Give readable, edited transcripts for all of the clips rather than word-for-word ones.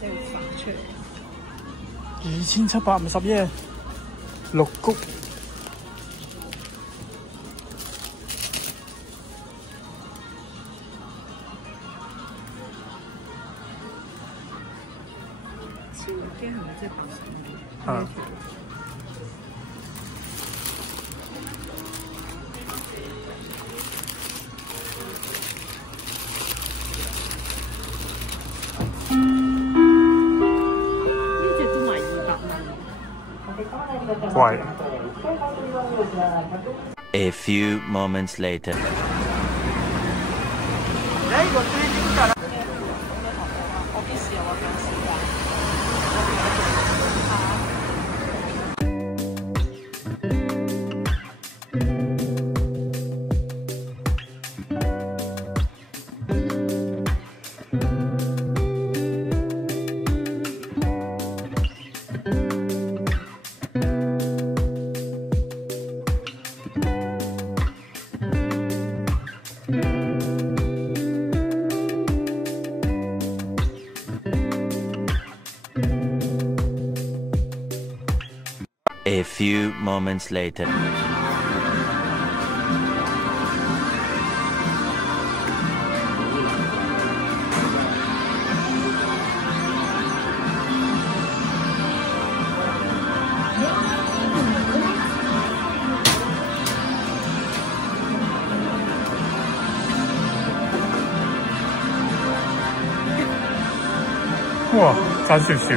即係會發出嚟。2750耶，綠谷。潮機係咪即係85？啊。貴。A few moments later. 我幾時有啊？趕時間。A few moments later. 哇，爭少少。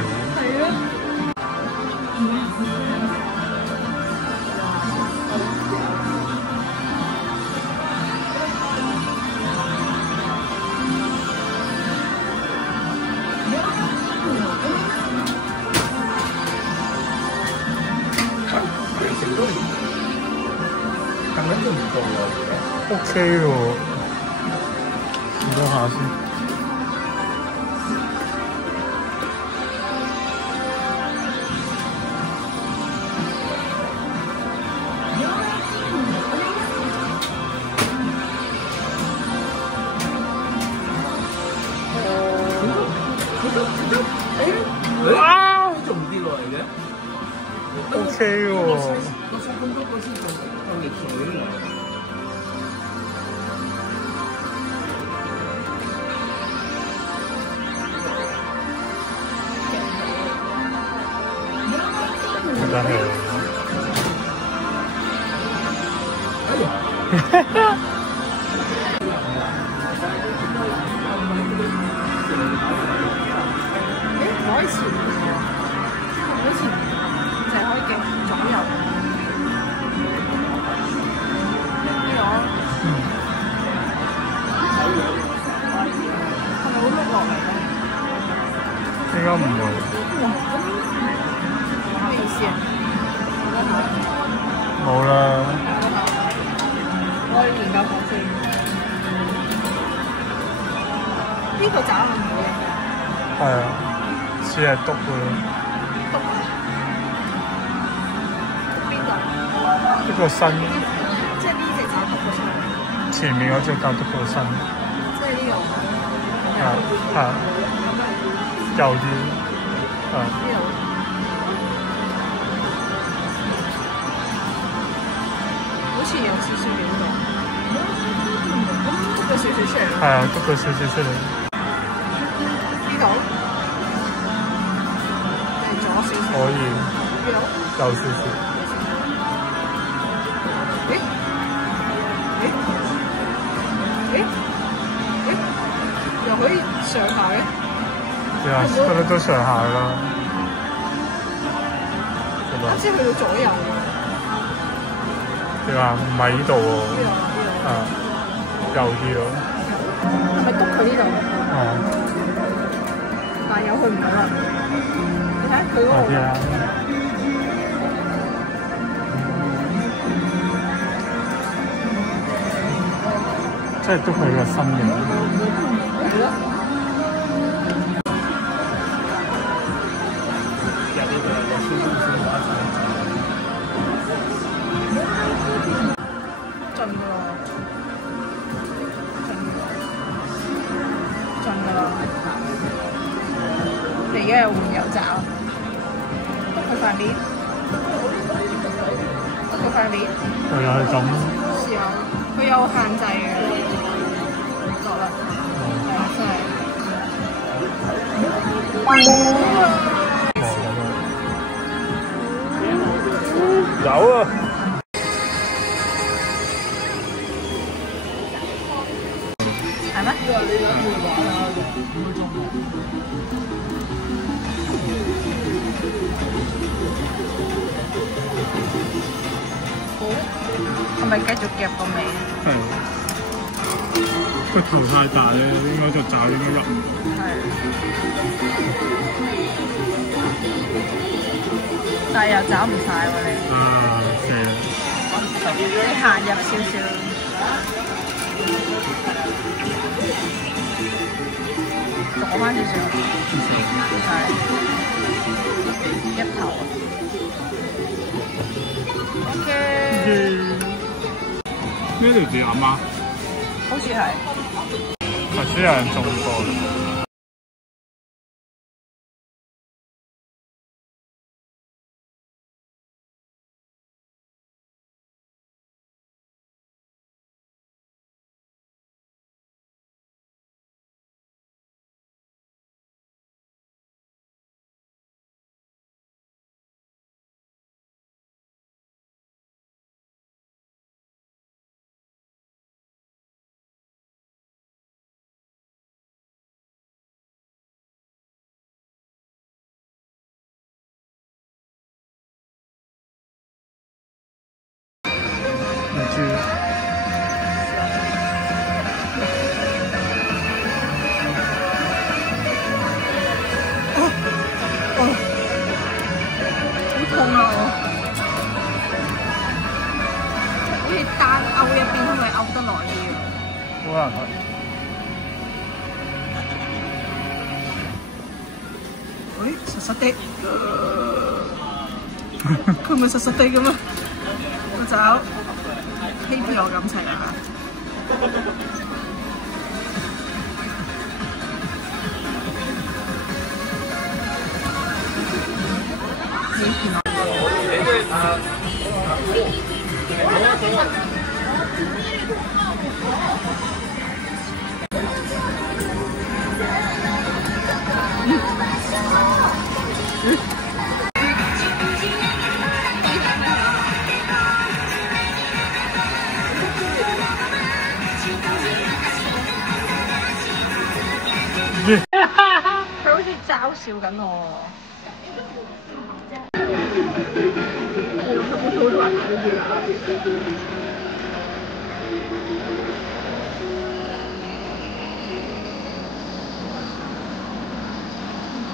OK 喎，試多下先。哇！仲跌落嚟嘅 OK 喎。我收咁多個先仲力水嚟。真係。可以前喎，好似就係可以嘅左右。呢個係咪會碌落嚟咧？應該唔會。咩意思啊？冇啦。我要研究下先。呢個斬唔會嘅。係啊，似係篤嘅咯。篤邊度？呢個身。即係呢隻斬篤個身。前面嗰隻搞篤個身。即係呢個。右啲。呢度。好似有少少影到。篤咗少少出嚟。係啊，篤咗少少出嚟。呢度。左少少。可以。右少少。又可以上下嘅。係啊，覺得都上下啦。啱先去到左右。你話唔係呢度喎？呢度。啊，右啲咯。係咪篤佢呢度？哦。但係有去唔到啦。你睇佢嗰個。即係篤佢個身形。係咯。盡㗎啦，盡㗎啦，盡㗎啦。而家又換油站，篤佢塊面，篤佢塊面。佢又係咁。試下，佢有限制嘅，落啦，係啊，真係。有啊！係咩？係咪繼續夾個尾？係。個頭太大咧，應該就炸應該入唔到。係。但係又找唔晒喎你。啊，死啦！你行入少少。攞翻少少，係一頭啊。OK。呢條字阿媽？好似係。頭先有人中過。好痛啊！好似單勾一邊，係咪勾得耐啲啊？可能係。喂，實實地，佢唔係實實地嘅咩？我走，欺騙我感情啊！佢好似嘲笑緊我喎。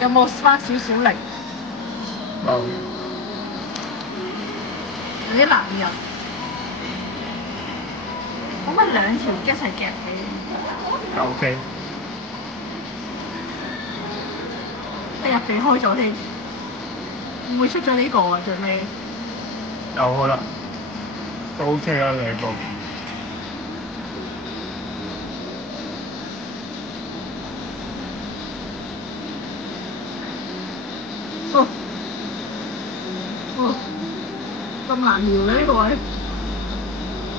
有冇翻少少力？冇。有啲男人，可唔可以兩條一齊夾起？OK。你入邊開咗添，唔會出咗呢個啊？最尾有可能，都 OK 啦，兩個。咁難搖嘅呢個位，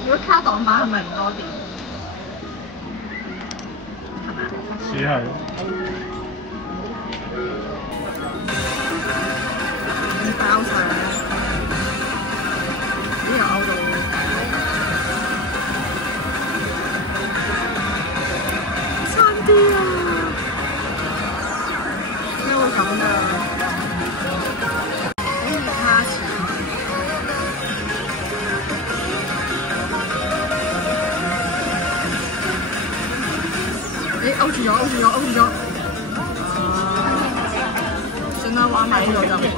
如果卡檔版係咪唔多啲？係咪啊？似係。包晒啦，呢個勾到，差啲啊！點解會咁㗎？好似卡詞。你勾住咗，勾住咗，勾住咗。算啦，玩埋呢度就唔玩。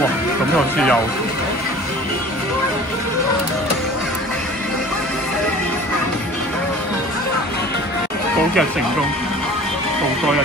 哇！咁又似有。倒夾成功，倒多一隻。